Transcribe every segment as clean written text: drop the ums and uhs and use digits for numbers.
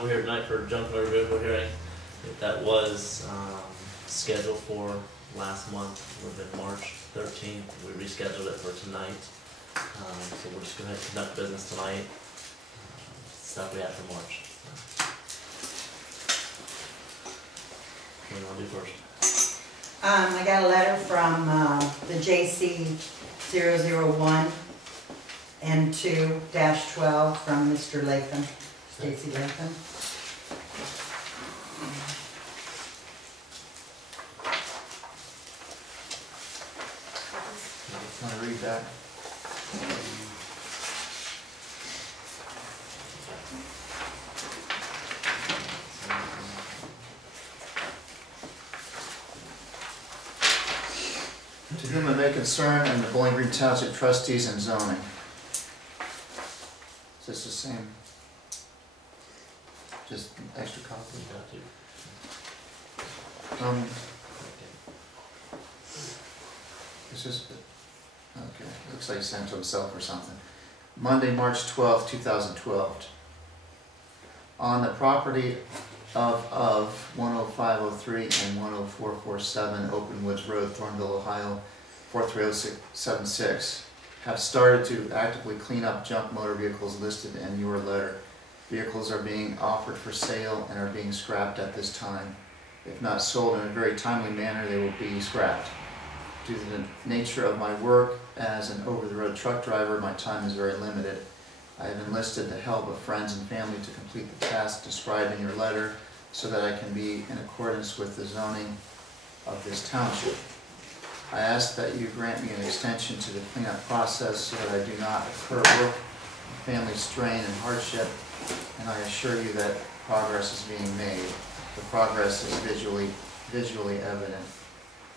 we're here tonight for junk motor vehicle hearing. That was scheduled for last month. Would have been March 13th. We rescheduled it for tonight. So we're just going to conduct business tonight. Stuff we have for March. What do you want to do first? I got a letter from the JC 001 N2-12 from Mr. Latham, Stacy Latham. Want to read that? To whom it may concern, and the Bowling Green Township trustees and zoning. Is this the same? Just an extra copy? This is, okay, looks like he sent it to himself or something. Monday, March 12th, 2012. On the property of 10503 and 10447 Open Woods Road, Thornville, Ohio, 43076, have started to actively clean up junk motor vehicles listed in your letter. Vehicles are being offered for sale and are being scrapped at this time. If not sold in a very timely manner, they will be scrapped. Due to the nature of my work as an over-the-road truck driver, my time is very limited. I have enlisted the help of friends and family to complete the task described in your letter so that I can be in accordance with the zoning of this township. I ask that you grant me an extension to the cleanup process so that I do not incur work, family strain, and hardship, and I assure you that progress is being made. The progress is visually evident.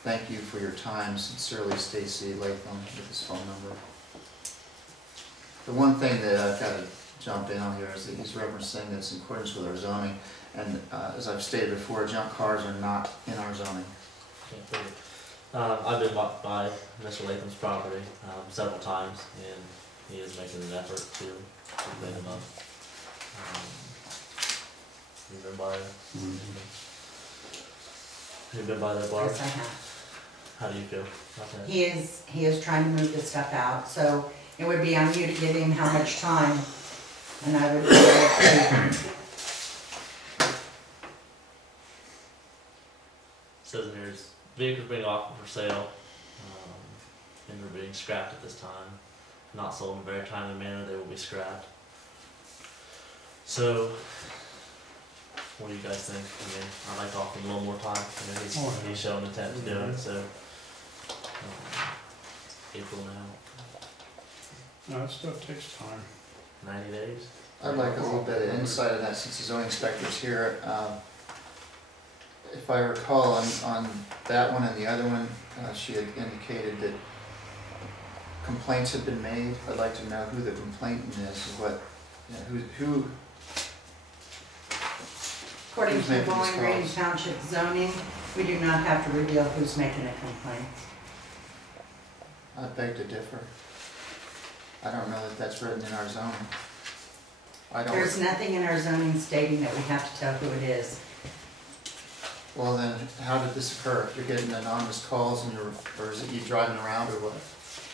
Thank you for your time. Sincerely, Stacy Latham, with his phone number. The one thing that I've got to jump in on here is that he's referencing that it's in accordance with our zoning, and as I've stated before, junk cars are not in our zoning. I've been by Mr. Latham's property several times, and he is making an effort to clean them up. You've been by there? You've been by there, Barb? Yes, I have. How do you feel about that? He is trying to move this stuff out, so it would be on you to give him how much time, and I would be able to. Says in here, vehicles being offered for sale, and they're being scrapped at this time. Not sold in a very timely manner, they will be scrapped. So, what do you guys think? I mean, I'd like to offer him a little more time. I mean, he's shown intent to do it, so April now. No, that stuff takes time. 90 days. I'd like a little bit of insight of that since the zoning inspector's here. If I recall, on that one and the other one, she had indicated that complaints had been made. I'd like to know who the complainant is, who According who's to making Bowling these Green calls? Township zoning, we do not have to reveal who's making a complaint. I beg to differ. I don't know that that's written in our zoning. There's nothing in our zoning stating that we have to tell who it is. Well then, how did this occur? You're getting anonymous calls and or is it you driving around or what?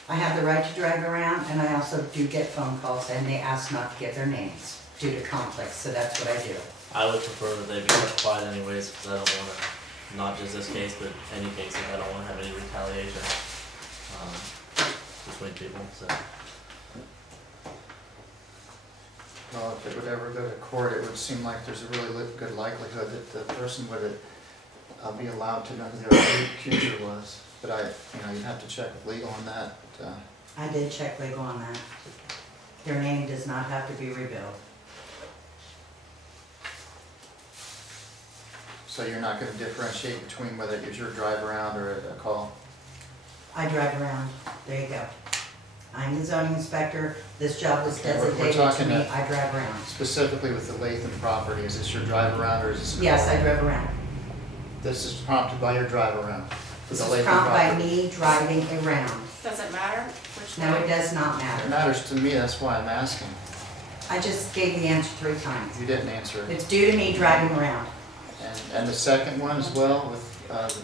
I have the right to drive around, and I also do get phone calls, and they ask not to give their names due to conflicts, so that's what I do. I would prefer that they be kept quiet anyways, because I don't want to, not just this case, but any case, I don't want to have any retaliation between people, so. Well, if it would ever go to court, it would seem like there's a really good likelihood that the person would be allowed to know who their accuser was. But you'd have to check with legal on that. I did check legal on that. Their name does not have to be revealed. So you're not going to differentiate between whether it's your drive around or a call? I drive around. There you go. I'm the zoning inspector. This job was Okay, we're designated to talking me. I drive around. Specifically with the Latham property, is this your drive around or is this a call? Yes, I drive around. This is prompted by your drive around? For This the is Latham prompted by property? me driving around. Does it matter which No, one? it does not It matter. matters to me, that's why I'm asking. I just gave the answer 3 times. You didn't answer it. It's due to me driving around. And the second one as well with,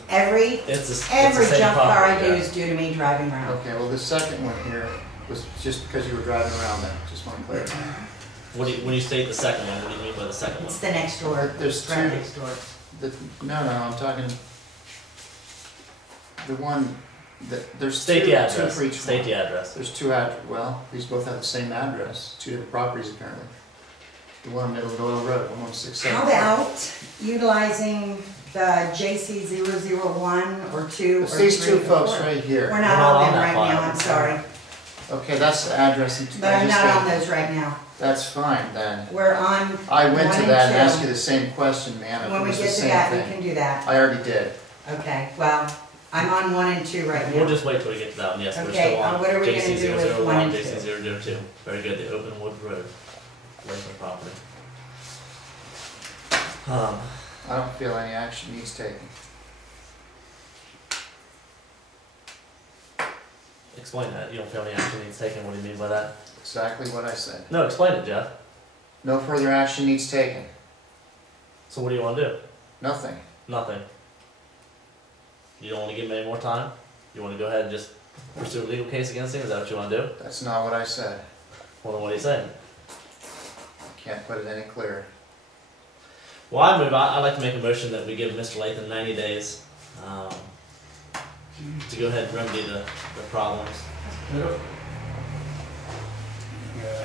Every It's the same junk car I property, do yeah. is due to me driving around. okay, well, the second one here was just because you were driving around then, just want to clarify. When you state the second one, what do you mean by the second one? It's the next door, There's right two, next door. no, I'm talking, the one, there's State two the for address. each State one. the address. There's two well, these both have the same address, 2 different properties apparently. The one on Middle Doyle Road, 116. How about utilizing the JC 001 or 2 or It's 3 these two or folks 4? right here. We're We're not not on on them that right file. now, I'm sorry. Okay, that's the address. But I'm not on those right now. That's fine then. We're on, I went 1 to and that and 2. asked you the same question, ma'am, if when it we was the get to same that, we thing. can do that. I already did. Okay, well, I'm on 1 and 2 right We'll now. just wait till we get to that one, yes, we're Okay, still on what are we gonna JC do with 001, 1 and 2? JC 002. Very good, the Open Wood Road, Lakeland property. I don't feel any action needs taken. Explain that, you don't feel any action needs taken, what do you mean by that? Exactly what I said. No, explain it, Jeff. No further action needs taken. So what do you wanna do? Nothing. Nothing. You don't wanna give him any more time? You wanna go ahead and just pursue a legal case against him, is that what you wanna do? That's not what I said. Well, then what are you saying? Can't put it any clearer. Well, I'd like to make a motion that we give Mr. Latham 90 days, to go ahead and remedy the problems.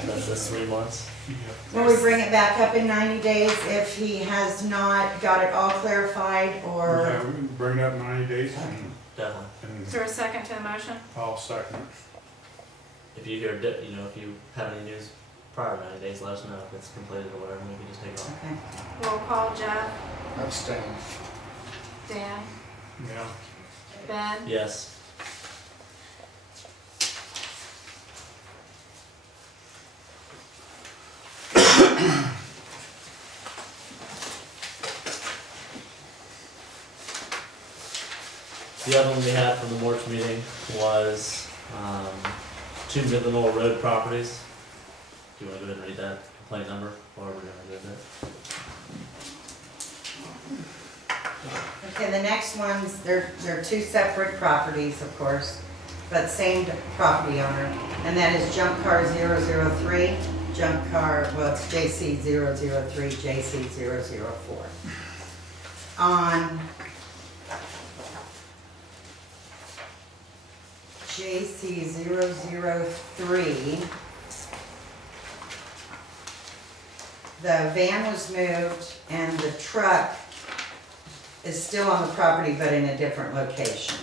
That's just 3 months. Will we bring it back up in 90 days if he has not got it all clarified, Yeah, or? we can bring it up 90 days Definitely. and Is there a second to the motion? I'll second it. If you hear, if you have any news prior to 90 days, let us know if it's completed or whatever, and we can just take it off. Okay. Roll call, Jeff, Abstain. Dan, Yeah. Ben, Yes. The other one we had from the March meeting was 2 Midland Oil Road properties. Do you want to go ahead and read that complaint number, or are we going to do that? Okay, the next ones, they're 2 separate properties, of course, but same property owner, and that is junk car 003, junk car, well, it's JC 003, JC 004. On JC 003, the van was moved and the truck is still on the property but in a different location.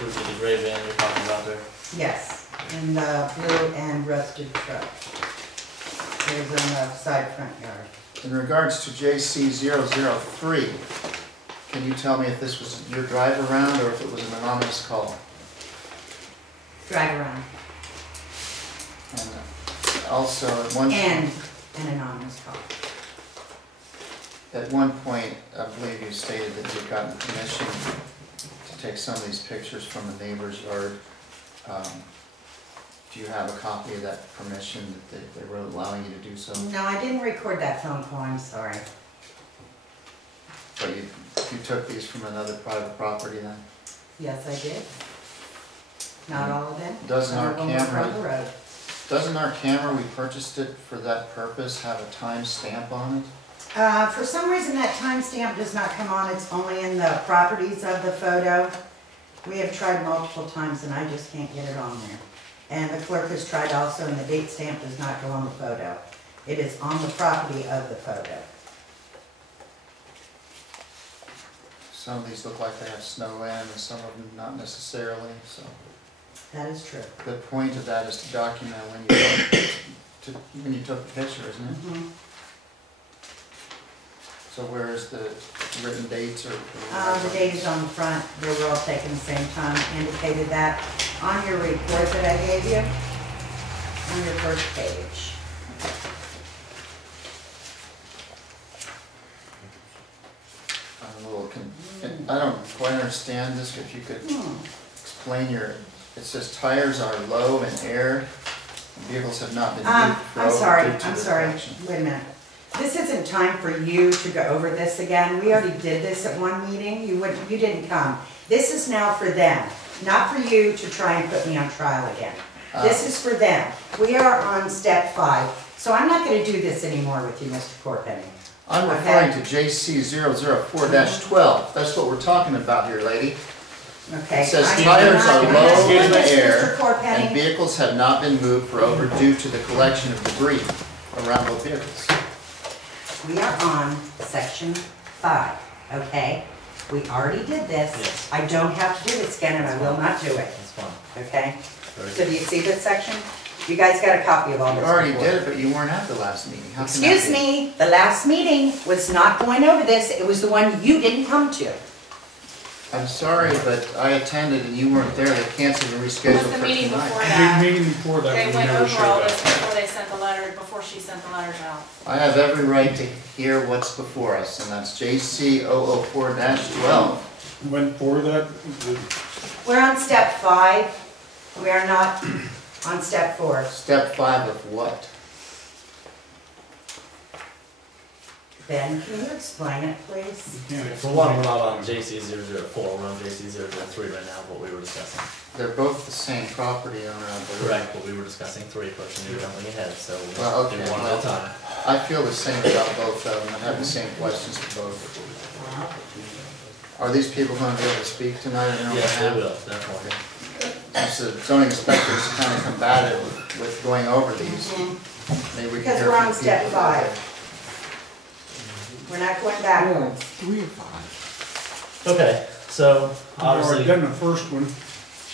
This is the gray van you're talking about there. Yes, in the blue and rusted truck. There's on the side front yard. In regards to JC 003, can you tell me if this was your drive around or if it was an anonymous call? Drive around. And also, And an anonymous call. at one point, I believe you stated that you'd gotten permission to take some of these pictures from the neighbor's yard. Do you have a copy of that permission that they were allowing you to do so? No, I didn't record that phone call, I'm sorry. But you took these from another private property then? Yes, I did. Not all of them. Doesn't our Some of them were from the camera, road. doesn't our camera, we purchased it for that purpose, have a time stamp on it? For some reason, that timestamp does not come on, it's only in the properties of the photo. We have tried multiple times and I just can't get it on there. And the clerk has tried also, and the date stamp does not go on the photo. It is on the property of the photo. Some of these look like they have snow in and some of them not necessarily, so. That is true. The point of that is to document when you took the picture, isn't it? Mhm. So where is the written dates or? The date is on the front, they were all taken the same time, indicated that on your report that I gave you, on your first page. I don't quite understand this, if you could explain your, it says tires are low in air, vehicles have not been moved for I'm over sorry, due to I'm the sorry, collection. wait a minute. This isn't time for you to go over this again. We already did this at one meeting. You didn't come. This is now for them, not for you to try and put me on trial again. This is for them. We are on step 5, so I'm not gonna do this anymore with you, Mr. Chorpenning. I'm referring to JC 004-12, that's what we're talking about here, lady. Okay. It says I'm tires not are gonna low do in the this, air Mr. Chorpenning. and vehicles have not been moved for over due to the collection of debris around those vehicles. We are on section 5, okay? We already did this. Yes. I don't have to do this again, and I will not do it, That's fine. okay? Very So good. do you see this section? You guys got a copy of all You this already before. did it, but you weren't at the last meeting. How can that Excuse be? me, the last meeting was not going over this, it was the one you didn't come to. I'm sorry, but I attended and you weren't there. They canceled and It was rescheduled the for meeting tonight. before The that. meeting before that, They we went never over all showed this up. before they sent the letter, before she sent the letters out. I have every right to hear what's before us, and that's JC 004-12. Went for that, We're on step 5, we are not on step 4. Step 5 of what? Ben, can you explain it, please? you can't For one, we're explain. not on JC 004, we're on JC 003 right now, what we were discussing. They're both the same property owner, I believe. Correct, but we were discussing 3, pushing you jumping ahead, so Well, we'll okay, do one at a well- time. I feel the same about both of them. I have the same questions for both. Are these people going to be able to speak tonight or no? Yes, they will, definitely. Since the zoning inspector is kind of combative with going over these, maybe we can Because hear we're from on the step people. 5. We're not going backwards. 3 or 5. Okay, so We've already obviously, done the first one.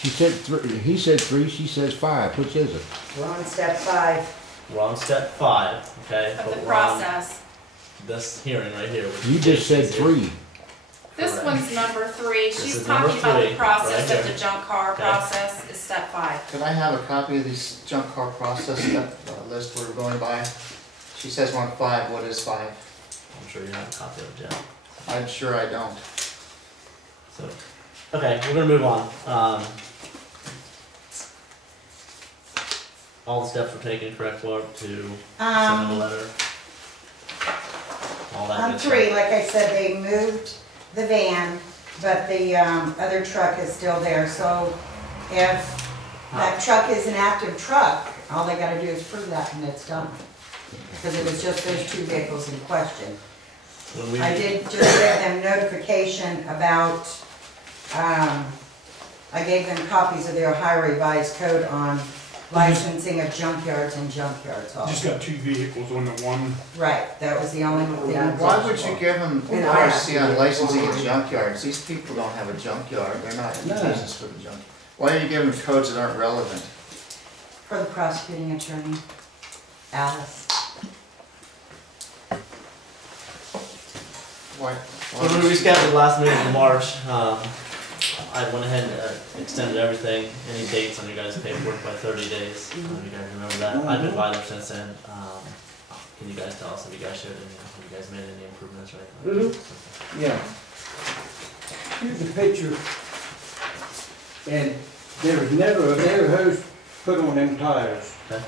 She said 3, he said 3, she says 5, which is it? We're on step 5. we're on step 5, okay? Of but the we're on process. This hearing right here. which You is just said JC 3. This Correct. one's number 3. This She's is number talking about the 3, process right of the here. junk car Okay. process is step 5. Could I have a copy of this junk car process list we're going by? She says we're on 5, what is 5? I'm sure you have a copy of it, Jen. I'm sure I don't. So, okay, we're gonna move on. All the steps were taken, correct, Laura, to send them a letter? All that On good 3, stuff. like I said, they moved the van, but the other truck is still there. So if that truck is an active truck, all they gotta do is prove that and it's done. Because it was just those 2 vehicles in question. When we, I did just give them notification about, I gave them copies of the Ohio Revised Code on licensing of junkyards and junkyards Just also. got 2 vehicles on the one. Right, that was the only thing. Why would you give them And I have ORC on licensing of junkyards? These people don't have a junkyard, they're not in business for the junk. Why are you giving them codes that aren't relevant? For the prosecuting attorney, Alice. Why? when we rescheduled the last meeting in March, I went ahead and extended everything, any dates on your guys' paperwork by 30 days. You guys remember that? I've been by there since then. Can you guys tell us, have you guys showed any, have you guys made any improvements or anything? Yeah. Here's a picture. And there was never a air hose put on them tires. Okay.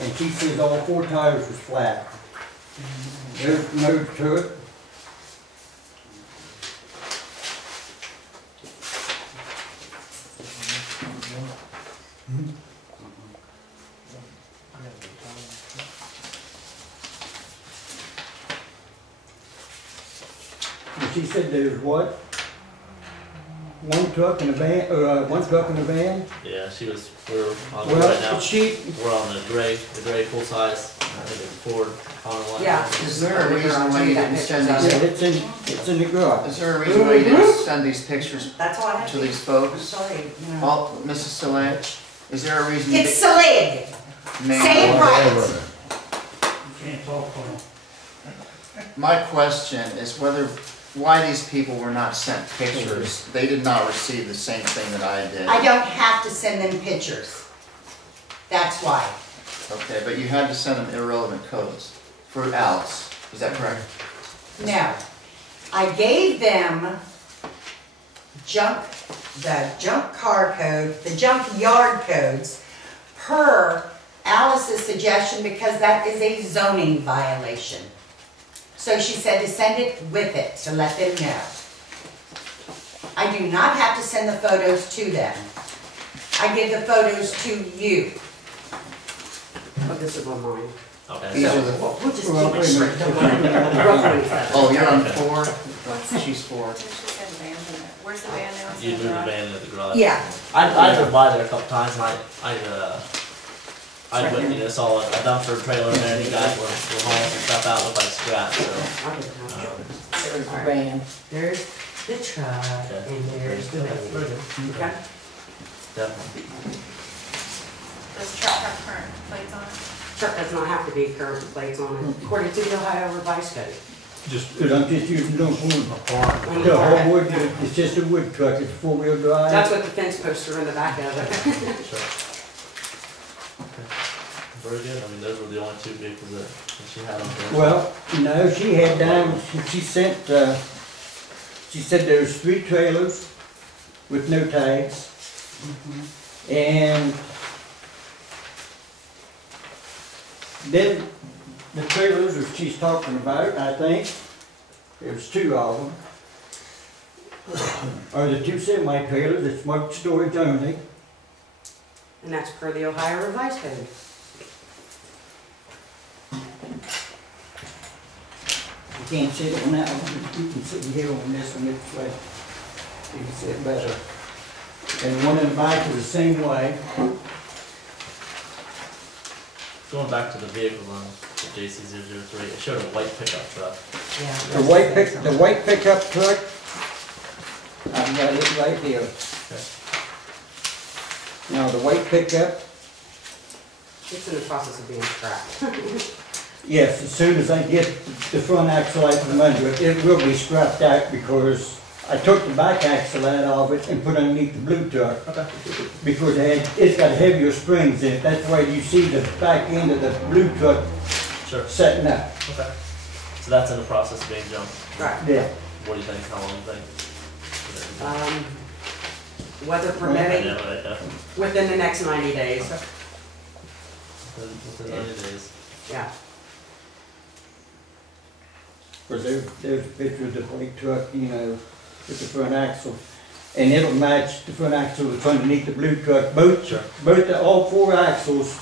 And she says all 4 tires was flat. There's no to it. And she said there's what? 1 truck and a van, 1 truck and a van? Yeah, we're on it right now. Well, she, We're on the gray full size, I think it's Ford Econoline. Yeah. Is there a reason why you didn't send yeah, these, it's in the garage. is there a reason why you didn't send these pictures That's all I have to to these I'm folks? sorry, no. All, Mrs. Soleil, is there a reason you It's didn't? Selig. Ma'am, Say it right. Whatever. Can't talk on it. my question is why these people were not sent pictures? They did not receive the same thing that I did. I don't have to send them pictures. That's why. Okay, but you had to send them irrelevant codes for Alice, is that correct? No. I gave them the junk car code, the junk yard codes per Alice's suggestion because that is a zoning violation. So she said to send it with it to let them know. I do not have to send the photos to them. I give the photos to you. Oh, this is on mine. Okay, These so, are the, We'll just Well, keep it wait a straight. minute. Rough 27. oh, you're on Okay. 4? She's 4. She said van in there. Where's the van now? It's you in moved the garage. van into the garage. Yeah. I drove by there a couple times and I went, saw a dumpster trailer in there and you guys were hauling some stuff out, looked like scrap, so. I'll get it out. There's the van. There's the truck, Okay. and there's the van. Okay. Definitely. Does the truck have current plates on it? Truck does not have to be current plates on it, according to the Ohio Revised Code. Just Cause I'm just using those a wood. farm. On The the whole car. wood, it's just a wood truck, it's four-wheel drive. That's what the fence posts are in the back of it. Sure. Okay. Very good, I mean, those were the only two vehicles that she had on there. Well, no, she had down, she sent, she said there's 3 trailers with no tags. And then the trailers that she's talking about, I think, there's 2 of them, are the 2 semi-trailers, it's marked storage only. And that's per the Ohio Revised Code. You can't sit on that one, you can sit here on this one, this way. You can sit better. And the one in the back is the same way. Going back to the vehicle on the JC003, it showed a white pickup truck. Yeah. The white pickup truck, I've got it right here. Okay. Now, the white pickup, It's in the process of being scrapped. yes, as soon as I get the front axle out from under it, it will be scrapped out because I took the back axle out of it and put underneath the blue truck. Okay. Because it's got heavier springs in it, that's why you see the back end of the blue truck Sure. setting up. Okay. So that's in the process of being jumped. Right. Yeah. What do you think, how long do you think? Weather I permitting, know, right, within the next 90 days. within 90 days. Yeah. Because there's a picture of the white truck, you know, with the front axle. And it'll match the front axle that's underneath the blue truck. Sure. All 4 axles,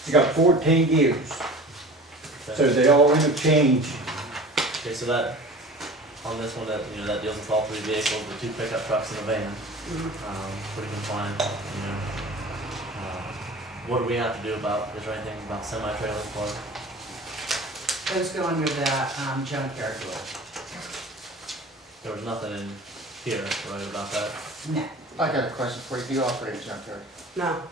it's got 14 gears. So Okay. they all interchange. Okay, so that, on this one, that, that deals with all 3 vehicles, the 2 pickup trucks and a van. Pretty compliant, what do we have to do about, is there anything about semi-trailers for? Those go under the junkyard rule. There was nothing in here, right, about that? No, I got a question for you. Do you operate a junkyard? No.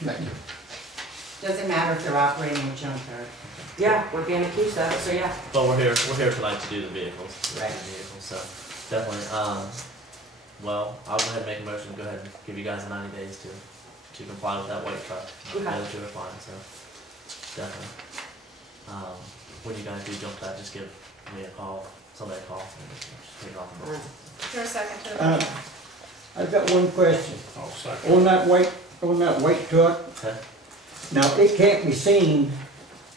Thank you. doesn't matter if they're operating a junkyard. Yeah, we're being accused of it, so yeah. But we're here tonight to do the vehicles. Right. The vehicles, so definitely, well, I'll go ahead and make a motion, go ahead and give you guys 90 days to comply with that white truck. The Okay. other 2 are fine, so, definitely. When you guys do jump that, just give me a call, somebody a call, and just take it off the Alright. list. Is there a second to the motion? I've got one question. I'll second. On that white truck, Okay, now it can't be seen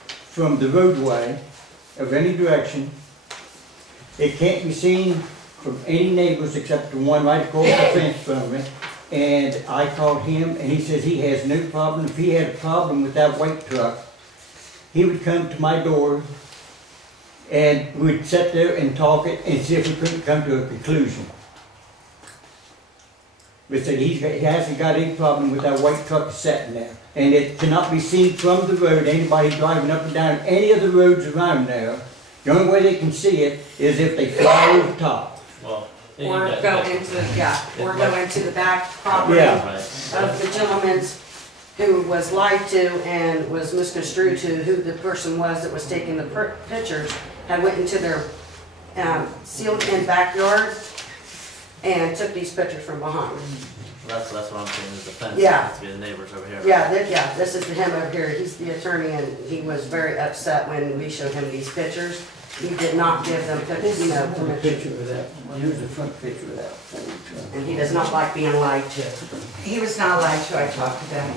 from the roadway of any direction. It can't be seen from any neighbors except the one right across the fence from me. And I called him and he says he has no problem. If he had a problem with that white truck, he would come to my door and we'd sit there and talk it and see if we couldn't come to a conclusion. But said he hasn't got any problem with that white truck sitting there. And it cannot be seen from the road, anybody driving up and down any of the roads around there. The only way they can see it is if they fly over the top. well. yeah, Or you go guys- into the back property Yeah. Right. of the gentleman's who was lied to and was misconstrued to who the person was that was taking the pictures, had went into their sealed-in backyard and took these pictures from behind. That's what I'm saying, is the fence, Yeah. has to be the neighbors over here. Yeah, this is him over here, he's the attorney, and he was very upset when we showed him these pictures. he did not give them, This is a permission. picture of that, here's the front picture of that. And he does not like being lied to. He was not allowed to, I talked to them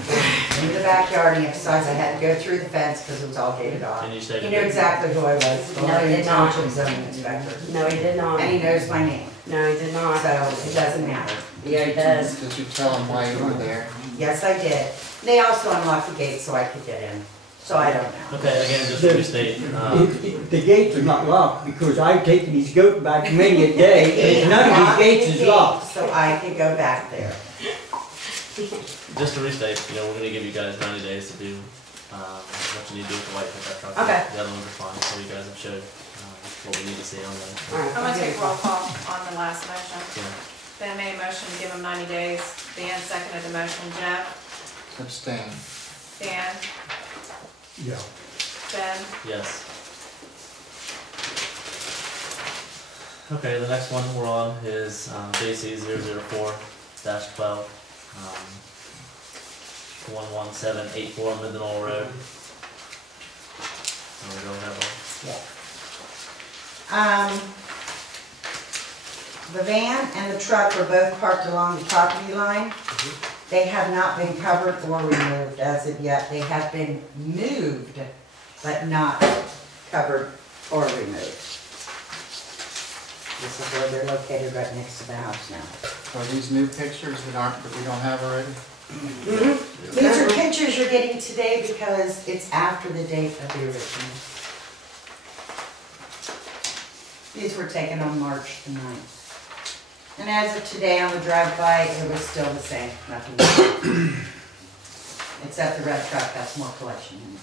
in the backyard, and he emphasized I had to go through the fence because it was all gated off. Can you state He it? knew exactly who I was, No, he did not. township zoning inspector, No, he did not. and he knows my name, No, he did so not. it doesn't matter. Yeah, he does. Did you tell him why you were there? Yes, I did. They also unlocked the gate so I could get in, so I don't know. Okay, again, just to restate, The gates are not locked because I've taken these goats back many a day and none of these gates is locked. So I can go back there. just to restate, we're gonna give you guys 90 days to do, what you need to do with the white pickup truck. Okay. The other ones are fine, so you guys have showed, what we need to see on them. Alright. I'm gonna take roll call on the last motion. Yeah. Ben made a motion to give him 90 days. Dan seconded the motion. Jeff? Abstain. Dan? Yeah. Ben? Yes. Okay, the next one we're on is JC 004-12, 11784 Mindenall Road. There we go, have The van and the truck were both parked along the property line. They have not been covered or removed as of yet. They have been moved, but not covered or removed. This is where they're located, right next to the house now. Are these new pictures that we don't have already? These are pictures you're getting today because it's after the date of the original. These were taken on March the 9th. And as of today on the drive-by, it was still the same, nothing new. Except the red truck has more collection in it.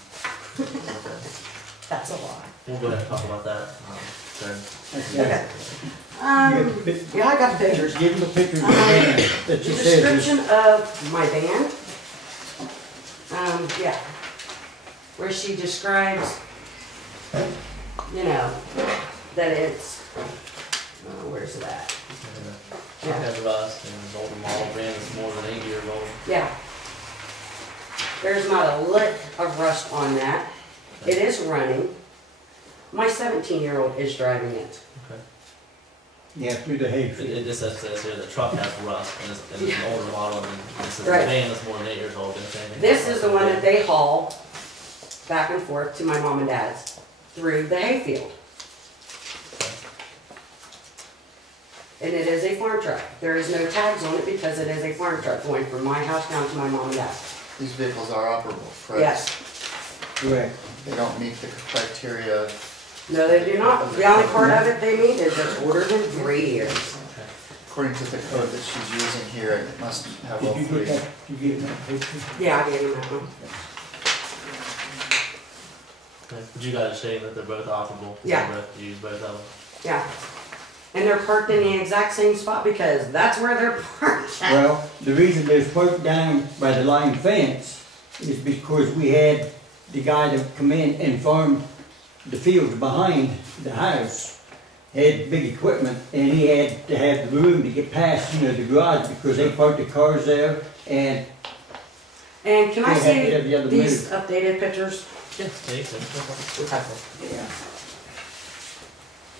That's a lie. We'll go ahead and talk about that. Then. Okay. Yeah, I got the pictures. Give them a picture of the van that The you said is. description of my van. Yeah. Where she describes, that it's, where's it at? Truck has rust and an older model van is more than 8 years old. Yeah. There's not a lick of rust on that. It is running. My 17-year-old is driving it. Okay. Yeah, through the hay It field. just says here the truck has rust and it's an older model and it says the Right. van is more than 8 years old. Didn't say anything This about is the one that they haul back and forth to my mom and dad's through the hayfield. And it is a farm truck. There is no tags on it because it is a farm truck going from my house down to my mom and dad's. These vehicles are operable, correct? Yes. Correct. They don't meet the criteria of, No, they do not. The only part of it they meet is it's older than 3 years. according to the code that she's using here, it must have all Did you three. get that, did you get that picture? Yeah, I gave him that one. Okay. But you guys are saying that they're both operable? Yeah. They both use both of them? Yeah. And they're parked in the exact same spot because that's where they're parked at. Well, the reason they're parked down by the line fence is because we had the guy that come in and farmed the fields behind the house. Had big equipment and he had to have the room to get past, the garage because they parked the cars there and And can I They have to have the see other these updated pictures? Yes.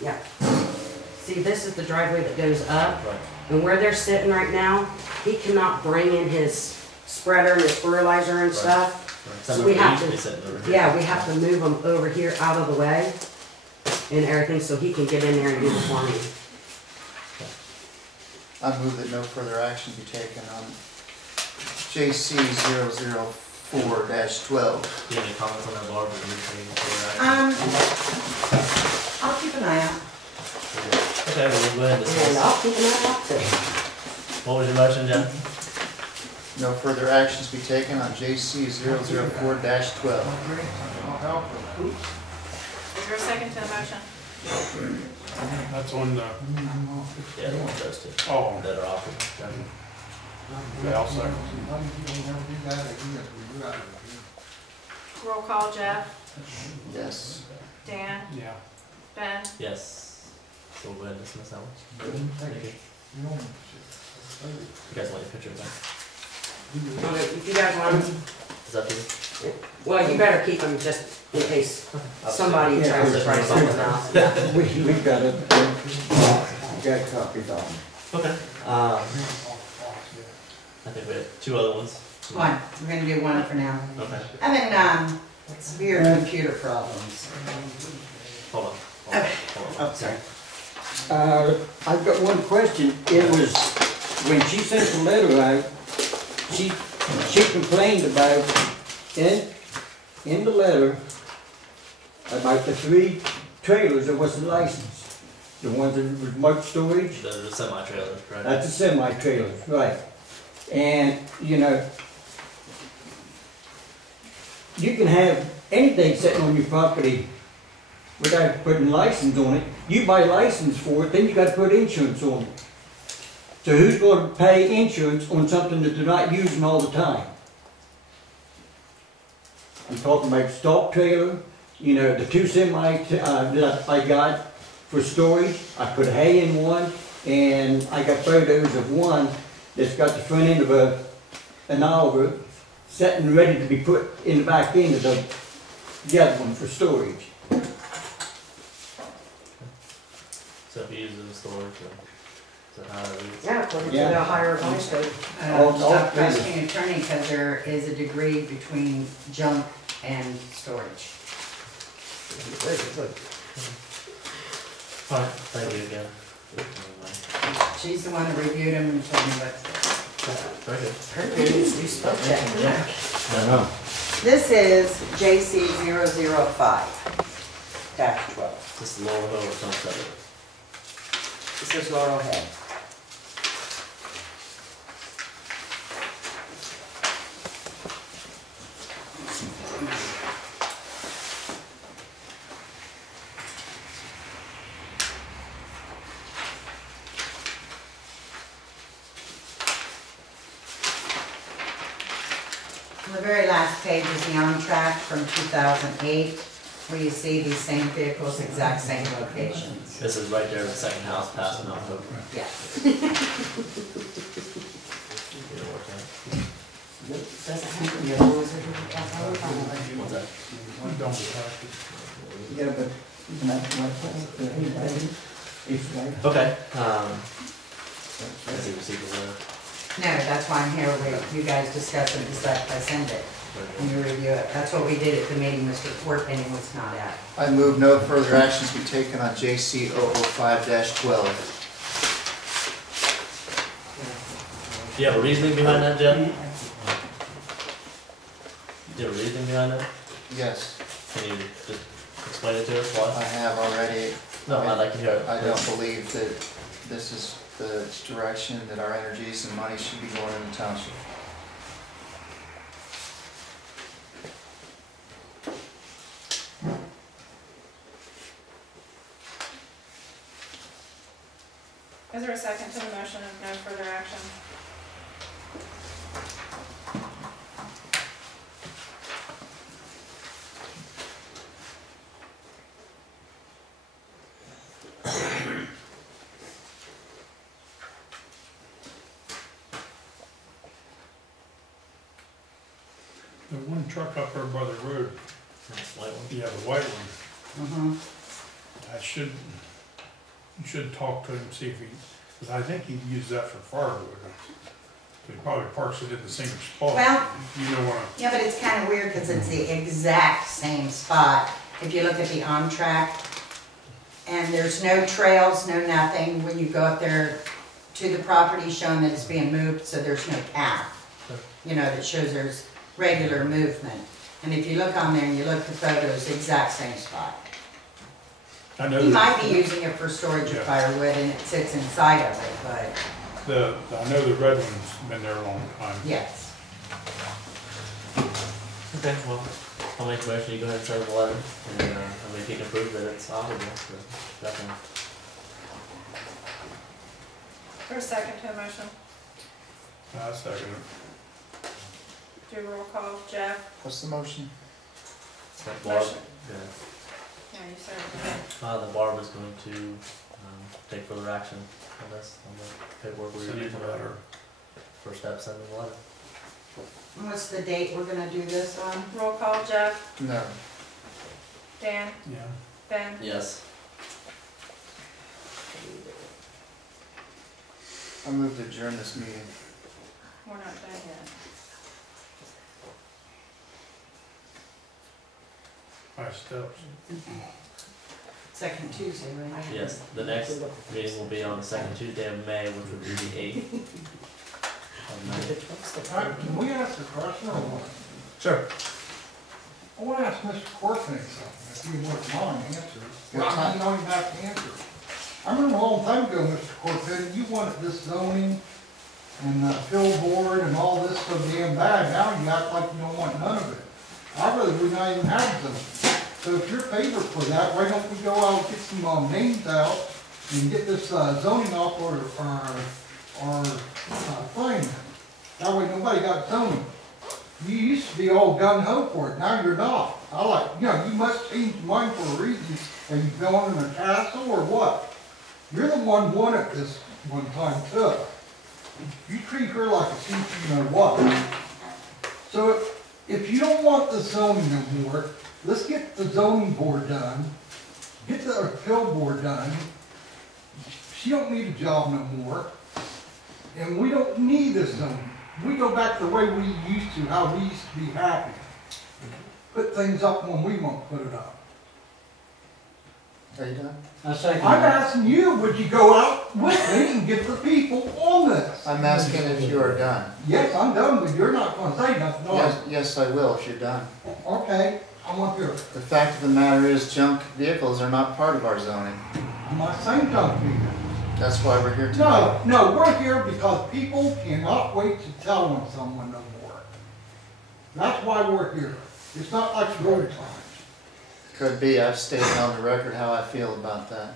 Yeah. See, this is the driveway that goes up, Right. and where they're sitting right now, he cannot bring in his spreader and his fertilizer and Right. stuff. Right. So Some we of have them to- usually sitting over here. Yeah, we have to move them over here out of the way and everything so he can get in there and do the farming. I move that no further action be taken on JC 004-12. Do you have any comments on that, Barb? Or anything before that? I'll keep an eye out. Okay, well, we'll go ahead and And discuss. I'll keep an eye out too. What was your motion, Jeff? No further actions be taken on JC 004-12. Is there a second to the motion? That's on the, Yeah, the one of those two oh, that are operable. Okay. okay, I'll second. Roll call, Jeff, Yes. Dan, Yeah. Ben, Yes. So we'll go ahead and dismiss that one. Thank you. You guys want your picture back? Okay, if you guys want them, Is that you? Well, you better keep them just in case somebody Yeah, tries to sure. try something else. Yeah. We've got it, got copies of them. Okay. I think we have 2 other ones. One, we're gonna do one for now. Okay. Having, severe computer problems. Hold on. Oh, sorry. I've got one question. It was, when she sent the letter out, she complained about, in the letter, about the 3 trailers that wasn't licensed. The ones that was marked storage. The semi-trailer, right? That's a semi-trailer, right. And, you know, you can have anything sitting on your property without putting license on it. You buy license for it, then you gotta put insurance on it. So who's gonna pay insurance on something that they're not using all the time? I'm talking about stock trailer, you know, the 2 semi, that I got for storage. I put hay in one, and I got photos of one that's got the front end of an Oliver sitting ready to be put in the back end of the other one for storage. So if you use it in storage, is that how it is? Yeah, according to Yeah. the higher advice code. All Stop kinds of- questioning attorney, because there is a degree between junk and storage. Alright, thank you again. She's the one that reviewed them and told me what. Very good. Her name's you spell check. I know. This is JC 005-12. This is Laurel Hill or Sunset. This is Laurel Head. On the very last page is the on-track from 2008, where you see these same vehicles, exact same locations. This is right there, the second house past Mount Hope. Yeah. Doesn't have to be as long as it is. What's that? Don't be happy. Yeah, but it's like. Okay, let's see, receive the letter. No, that's why I'm here, you guys discuss and decide if I send it, and you review it. That's what we did at the meeting Mr. Chorpenning was not at. I move no further actions be taken on JC 005-12. Do you have a reasoning behind that, Jeff? Do you have a reasoning behind that? Yes, Can you just explain it to us, I why? have already. No, I'd like to hear it. I don't believe that this is the direction that our energies and money should be going in the township. Is there a second to the motion of no further action? The one truck up there by the road, Nice white one. yeah, the white one, Mm-hmm. you should talk to him, see if he, because I think he'd use that for firewood. He probably parks it in the same spot. Well- You don't wanna, Yeah, but it's kind of weird because it's the exact same spot. If you look at the on-track, and there's no trails, no nothing, when you go up there to the property showing that it's being moved, so there's no path. You know, that shows there's regular movement. And if you look on there and you look at the photos, the exact same spot. I know. He that- might be using it for storage of Yeah. firewood and it sits inside of it, but I know the red one's been there a long time. yes. Okay, well, I'll make a motion, you go ahead and send the letter, and, I mean, if you can prove that it's audible, so, definitely. Is there a second to the motion? I second it. Do a roll call, Jeff? What's the motion? That Barb, Motion. yeah. Yeah, you said it. The Barb is going to, take further action on this, on the paperwork we Send reviewed him a tonight. letter. First step, send them a letter. What's the date we're gonna do this on? Roll call, Jeff, No. Dan, Yeah. Ben. Yes. I move to adjourn this meeting. We're not done yet. 5 steps. Second Tuesday, right? Yes, the next meeting will be on the second Tuesday of May, which would be the 8th of May. Can we ask a question or what? Sure. I want to ask Mr. Chorpenning something, if you wouldn't mind answering. What time? You don't even have to answer. I remember a long time ago, Mr. Chorpenning, you wanted this zoning and the fill board and all this so damn bad. Now you act like you don't want none of it. I'd rather we not even have zoning. So if you're favor for that, why don't we go out and get some names out and get this zoning off our thing? That way nobody got zoning. You used to be all gung ho for it, now you're not. I like, you must change your mind for a reason. Are you going in a castle or what? You're the one wanted this one time too. You treat her like a thief, you know what. So if you don't want the zoning no more, let's get the zoning board done, get the appeal board done. She don't need a job no more, and we don't need this zoning. We go back the way we used to, how we used to be happy. Put things up when we want to put it up. Are you done? I second I'm that. asking you, would you go out with me and get the people on this? I'm asking if you are done. Yes, I'm done, but you're not gonna say nothing, are Yes, yes, I will if you're done. you? Okay, I want to. The fact of the matter is junk vehicles are not part of our zoning. I'm not saying junk vehicles. That's why we're here tonight. No, we're here because people cannot wait to tell on someone no more. That's why we're here. It's not like road times. Could be, I've stated on the record how I feel about that.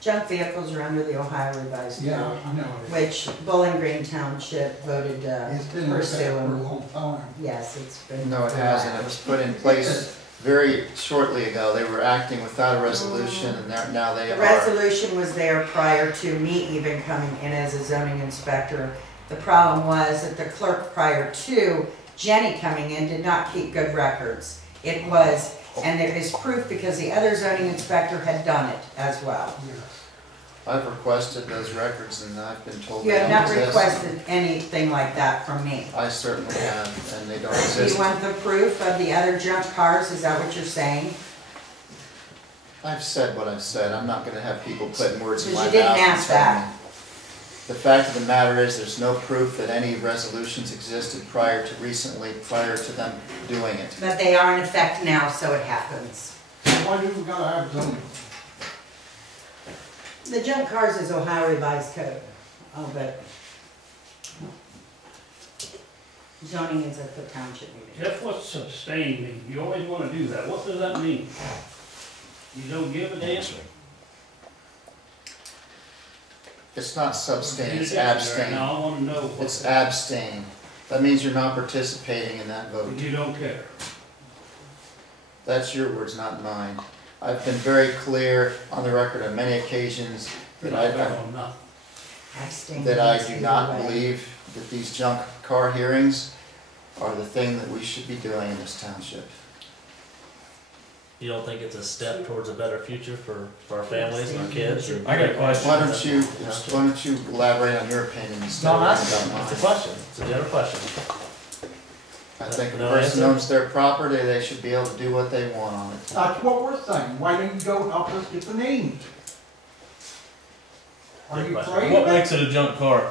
Junk vehicles are under the Ohio Revised Yeah, Code, I know. which Bowling Green Township voted It's been like that for a pursue. long time. Yes, it's been. No, it hasn't. It was put in place very shortly ago. They were acting without a resolution and now they The are. resolution was there prior to me even coming in as a zoning inspector. The problem was that the clerk prior to Jenny coming in did not keep good records. It was, and there is proof because the other zoning inspector had done it as well. Yes. I've requested those records and I've been told You they have don't not exist. requested anything like that from me. I certainly have, and they don't Do exist. you want the proof of the other junk cars? Is that what you're saying? I've said what I've said. I'm not gonna have people putting words in my Because mouth. you didn't and ask telling that. me. The fact of the matter is, there's no proof that any resolutions existed prior to them doing it. But they are in effect now, so it happens. Why do we gotta have zoning? The junk cars is Ohio Revised Code. Oh, but zoning is at the township meeting. Jeff, what's sustain mean? You always wanna do that. What does that mean? You don't give a damn? It's not substain, it's You get there, abstain. Now I wanna know It's what, abstain. That means you're not participating in that vote. you don't care. That's your words, not mine. I've been very clear on the record on many occasions You're that not I, on nothing. Abstain that I means do either not way. believe that these junk car hearings are the thing that we should be doing in this township. You don't think it's a step towards a better future for our families and our kids? or- I got a question. Why don't you elaborate on your opinion instead No, of that's, worrying about it's a mine? question, it's a general question. I think if a No person answer? owns their property, they should be able to do what they want on it. That's what we're saying. Why don't you go help us get the names? Are Good you question. afraid? What makes it a junk car?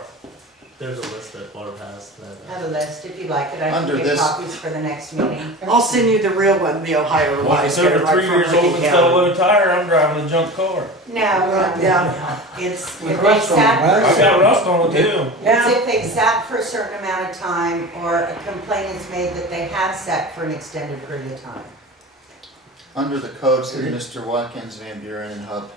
There's a list that Barb has that, Have a list if you like it. I Under can get this- copies for the next meeting. I'll send you the real one, the Ohio Well, if Revised it's Code, over right 3 from years old Lincoln and it's got a County. low tire, I'm driving a junk car. No, Yeah. it's, With if rust they on it, sat right? I for, got rust on it too. it's if they've sat for a certain amount of time or a complaint is made that they have sat for an extended period of time. Under the codes that Mr. Watkins, Van Buren, and Hub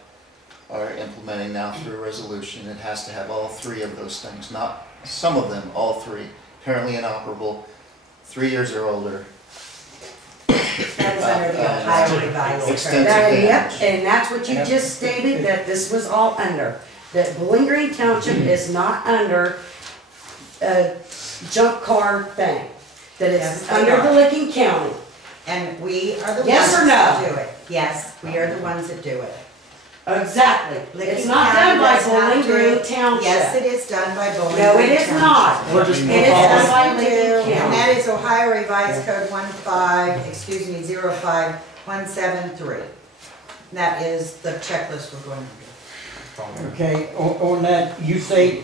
are implementing now through a resolution, it has to have all three of those things, not some of them, all three. Apparently inoperable, 3 years or older. That is under the Ohio Revised Extensive Code. Yep, and that's what you just stated, that this was all under. That Bowling Green Township is not under a junk car thing. that Yes, it's they under the are. Licking County. And we are the ones Yes or that no? do it. Yes, we are the ones that do it. Exactly. Licking It's not County done by does not Bowling do Green it. Township. Yes, it is done by Bowling Green No, Township. it is not. We're just It is done by Yes, we Licking do, and County. that is Ohio Revised Code 05173. That is the checklist we're going to do. Okay, on that, you say,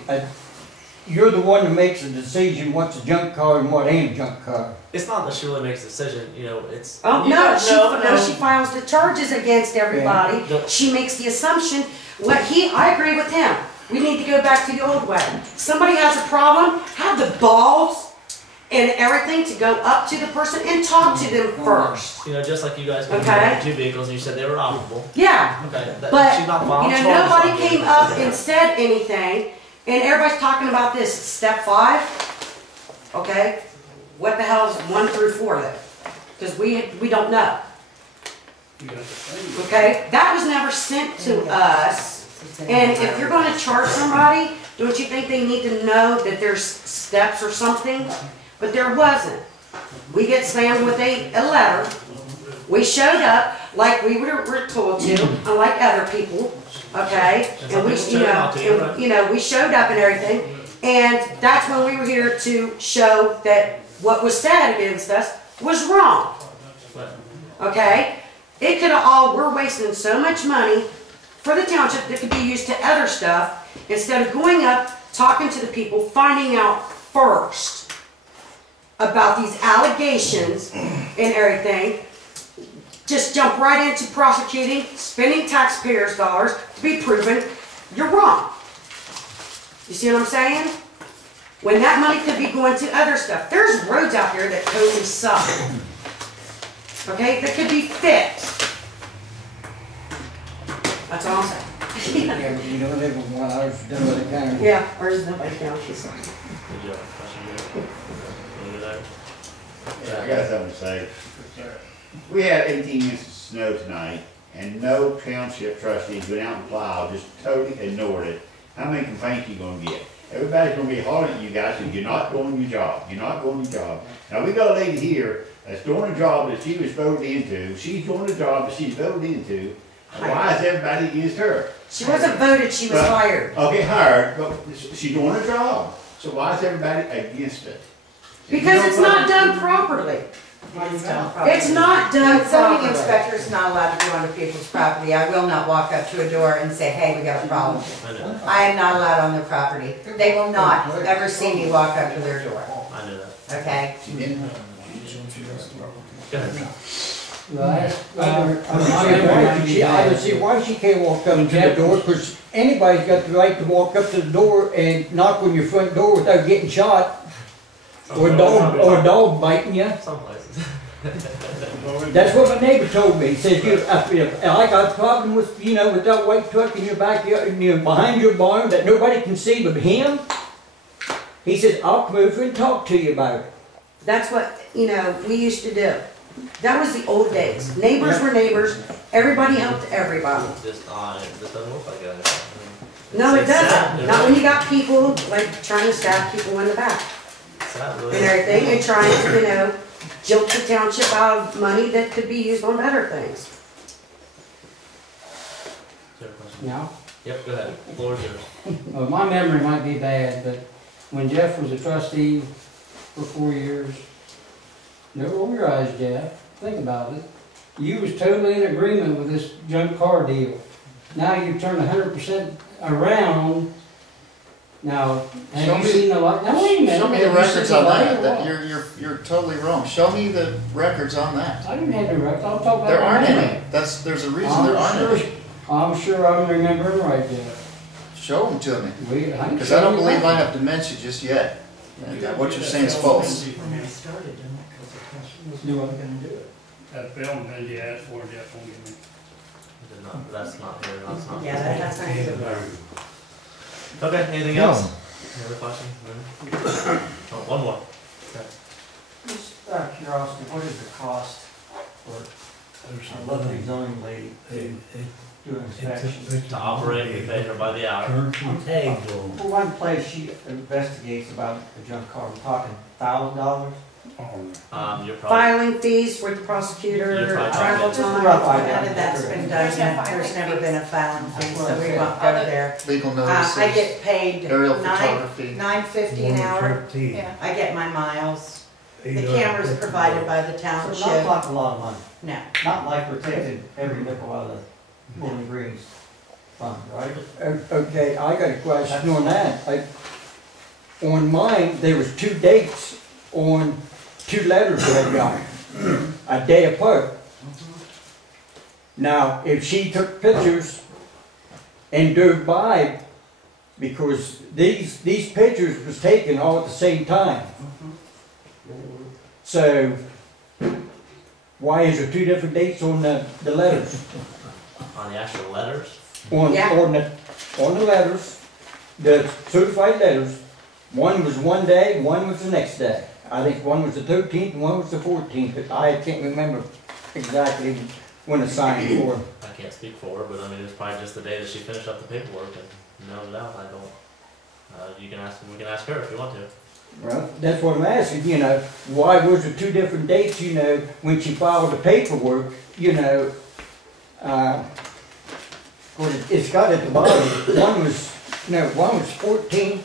you're the one that makes the decision what's a junk car and what ain't a junk car. It's not that she really makes a decision, you know, it's. Oh, you no, guys know- she files the charges against everybody. Yeah. She makes the assumption, I agree with him. We need to go back to the old way. Somebody has a problem, have the balls and everything to go up to the person and talk to them first. You know, just like you guys came Okay. with 2 vehicles and you said they were operable. Yeah, Okay, that, but, she's not filing you know, charges on nobody you. came up and said anything, and everybody's talking about this, step 5, okay? What the hell is 1 through 4 then? Because we don't know, You got the thing. okay? That was never sent to us, and if you're gonna charge somebody, don't you think they need to know that there's steps or something? But there wasn't. We get slammed with a letter. We showed up like we were told to, unlike other people, okay? And we, you know, we showed up and everything, and that's when we were here to show that what was said against us was wrong, okay? It could have we're wasting so much money for the township that could be used to other stuff, instead of going up, talking to the people, finding out first about these allegations and everything. Just jump right into prosecuting, spending taxpayers' dollars to be proven you're wrong. You see what I'm saying? When that money could be going to other stuff. There's roads out here that totally suck. Okay, that could be fixed. That's all I'm saying. Yeah, but you don't live in one house, done with the county. Yeah, ours is nobody county, so. Did you have a question, Gary? Wanna go there? Yeah, I got something to say. We had 18 inches of snow tonight, and no township trustees went out and plowed, just totally ignored it. How many complaints you gonna get? Everybody's gonna be hollering at you guys, because you're not doing your job, you're not doing your job. Now, we got a lady here that's doing a job that she was voted into, she's doing a job that she's voted into. Why is everybody against her? She wasn't voted, she was But- hired. Okay, hired, but she's doing a job, so why is everybody against it? Because it's not done properly. It's not done The zoning properly. inspector is not allowed to go onto people's property. I will not walk up to a door and say, hey, we got a problem. I know, I am not allowed on their property. They will not ever see me walk up to their door, I knew that. okay? Go ahead. I don't see why she can't walk up to the door, because anybody's got the right to walk up to the door and knock on your front door without getting shot, or a dog biting you. Some places. That's what my neighbor told me. He says, if I got a problem with, with that white truck in your backyard, behind your barn that nobody can see but him, he says, I'll come over and talk to you about it. That's what, we used to do. That was the old days. Neighbors were neighbors, everybody helped everybody. Just odd, it just doesn't look like it. No, it It's sad, doesn't. you Not know? when you got people, like, trying to stab people in the back Sad, and really. everything, and trying to, jilt the township out of money that could be used on better things. Is there a question? Now, Yep, go ahead. Floor is yours. well, my memory might be bad, but when Jeff was a trustee for 4 years, never roll your eyes, Jeff, think about it. You was totally in agreement with this junk car deal. Now you've turned 100% around. Now, Show have you me- seen the light? Now, wait a minute. Show me the Have you records seen on the that, light or that what? you're totally wrong. Show me the records on that. I didn't have the records, I'll talk about There my aren't memory. any, there's a reason there aren't any. I'm sure I'm remembering right, Jeff. Show them to me, I can because show I don't you believe that. I have dementia just yet. And what you're saying is false. When I started doing it, because the question was, Do how what? we gonna do it? That film that you asked for, Jeff, won't give me. Did not, that's not here, that's not. Yeah, that's not good. Okay, anything No. else? Any other questions? No? Oh, one more. Okay. Just out of curiosity, what is the cost for a lovely zoning lady to do inspections? To operate, we pay her by the hour. For one place, she investigates about a junk car, we're talking $1,000? You're probably, Filing fees for the You're prosecutor, probably travel talking- time. Rough idea. None of that's been There's no done, filing there's never fees. been a filing fee, so we Okay. won't go there. Legal I notices, get paid aerial nine, photography. $9.50 an hour. Yeah. I get my miles. The camera's provided by the So not township. like a lot of money, No, not like we're taking every nickel out of the Bowling Greens fund, right? Okay, I got a question on that. On mine, there was 2 dates on 2 letters that I got, a day apart. Now, if she took pictures and drove by, because these pictures was taken all at the same time. So, why is there 2 different dates on the letters? on the actual letters. Yeah. On the letters, the certified letters, one was one day, one was the next day. I think one was the 13th and one was the 14th, but I can't remember exactly when I signed for. I can't speak for her, but I mean, it was probably just the day that she finished up the paperwork and mailed it out. I don't, you can ask, we can ask her if you want to. Well, that's what I'm asking, why was there 2 different dates, when she filed the paperwork, well, it's got at the bottom, one was 14.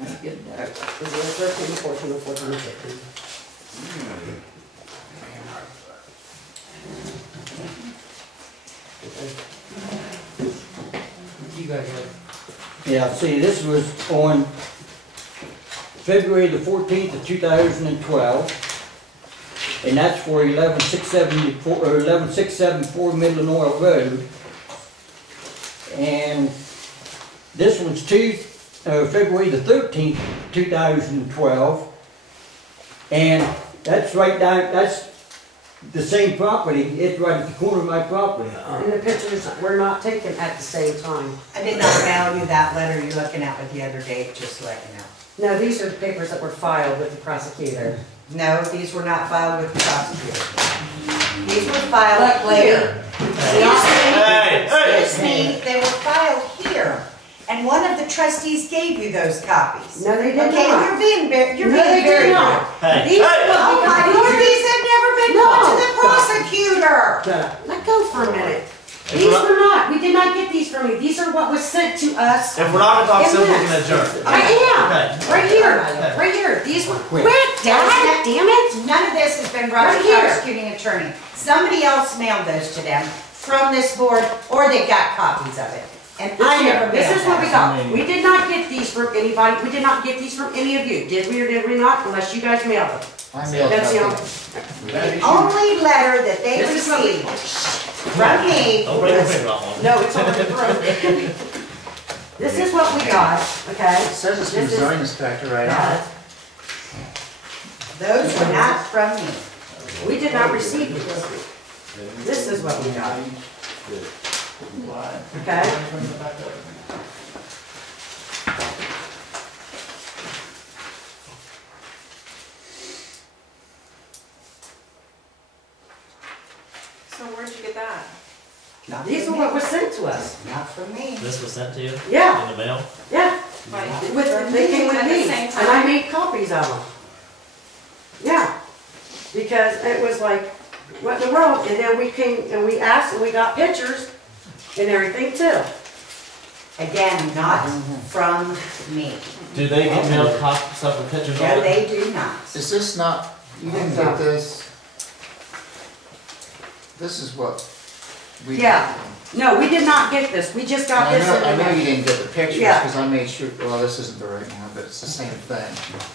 Let's get that. Is it 13, 14, or 14, or 15? You guys have. Yeah, see, this was on February the 14th of 2012. And that's for 11674 Midland Oil Road. And this one's February the 13th, 2012. And that's right down, that's the same property, it's right at the corner of my property. And the pictures were not taken at the same time. I did not mail you that letter you're looking at with the other date, just to let you know. No, these are the papers that were filed with the prosecutor. No, these were not filed with the prosecutor. These were filed But later. Hey, Excuse me, they were filed here. And one of the trustees gave you those copies. No, they did Okay, not. you're being very No, they did very not. Hey, These hey! are what Oh we my got. Lord, these have never been No. put to the prosecutor. Let go for a minute. These were not, we did not get these from you. These are what was sent to us. If we're not gonna talk In civil, we this. can adjourn. I am, Okay. right here, right here. These were, Quick. quick, Dad, damn it. None of this has been brought to Right the here. prosecuting attorney. Somebody else mailed those to them from this board, or they got copies of it. And I never mailed This is what we those. got. We did not get these from anybody. We did not get these from any of you. Did we or did we not? Unless you guys mailed them. I mailed That's the nothing. only. The only letter that they This is what we- received from me Don't break your was, finger off on it. No, it's already broken. This is what we got, okay? It says it's been This is- zoning inspector right on Yeah. it. those were not from me. We did not receive these. This is what we got. Okay? So where'd you get that? Not These are from what me. was sent to us. Not from me. This was sent to you Yeah, in the mail? yeah. Like, They came with At the me, same and I time? made copies of them. Yeah, because it was like, what in the world? And then we came and we asked and we got pictures and everything too. Again, not from me. Do they get mailed copies of the pictures all No, the they do not. Is this not, you didn't get this? This is what we. Yeah. No, we did not get this. We just got I this. know, in I the know you mail. didn't get the pictures, Yeah. because I made sure, well, this isn't the right one, but it's the same thing.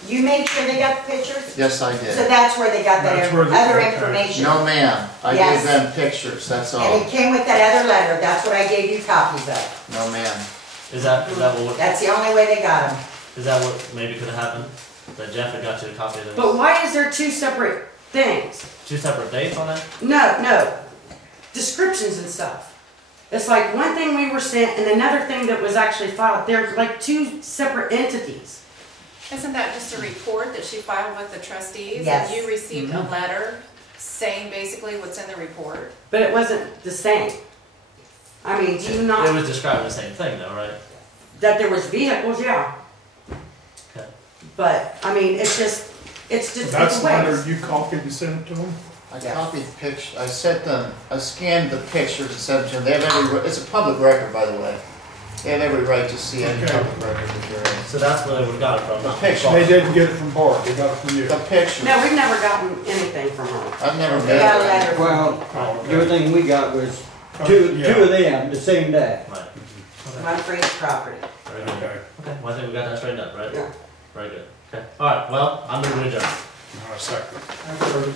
You made sure they got the pictures? Yes, I So did. that's where they got that That's where other okay. information. No, ma'am, I Yes. gave them pictures, that's And all. it came with that other letter, that's what I gave you copies of. No, ma'am. Is that what, That's the only way they got them. is that what maybe could have happened? That Jeff had got you a copy of those? But why is there two separate things? 2 separate dates on that? No. Descriptions and stuff. It's like one thing we were sent and another thing that was actually filed. They're like two separate entities. Isn't that just a report that she filed with the trustees? Yes. And you received a letter saying basically what's in the report? But it wasn't the same. I mean, do you It not, was describing the same thing though, right? that there was vehicles, yeah. Okay. But, I mean, it's just, It's just, That's it's the a letter waste. you copied and sent it to them? I Yes. copied pictures, I sent them, I scanned the pictures and sent them to them. They have every, it's a public record, by the way. They have every right to see any Okay. public record that they're in. So that's where we got it from, The not picture. from They didn't get it from Bart, they got it from you. The pictures, No, we've never gotten anything from her. I've never We met got a her. letter from Well, Oh, the only okay. thing we got was Yeah. two of them, the same day. Right. Okay. Manfred's property. Very good. Okay. Okay, well, I think we got that straightened up, right? Yeah. Very good. Okay, alright, well, I'm moving to adjourn. Second.